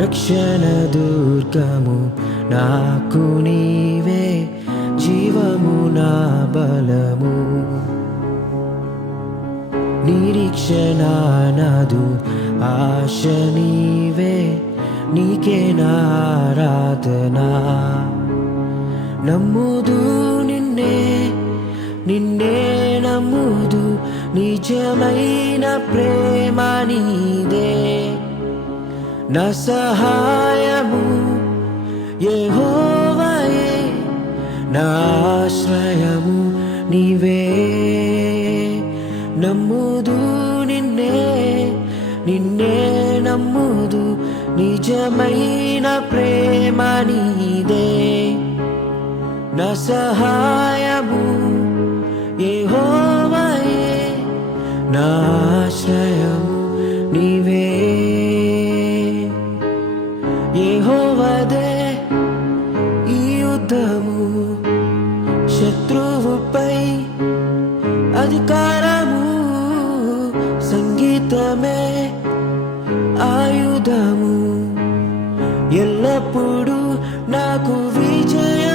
రక్షణ దుర్గము నాకు నీవే, జీవము నా బలము. నిరీక్షణ నాదు ఆశ నీవే, నీకే నా ఆరాధనా. నమ్ముదు నిన్నే నిన్నే నమ్ముదు, నిజమైన ప్రేమ నీదే. నా సహాయము యెహోవాయే, నా ఆశ్రయము నీవే. నమ్ముదు నిన్నే నిన్నే నమ్ముదు, నిజమైన ప్రేమ నీదే. నా సహాయము యెహోవాయే, నా ఆశ్రయము నీవే. యెహోవాదే ఈ యుద్ధము, శత్రువుపై అధికారము. సంగీతమే ఆయుధము, ఎల్లప్పుడూ నాకు విజయ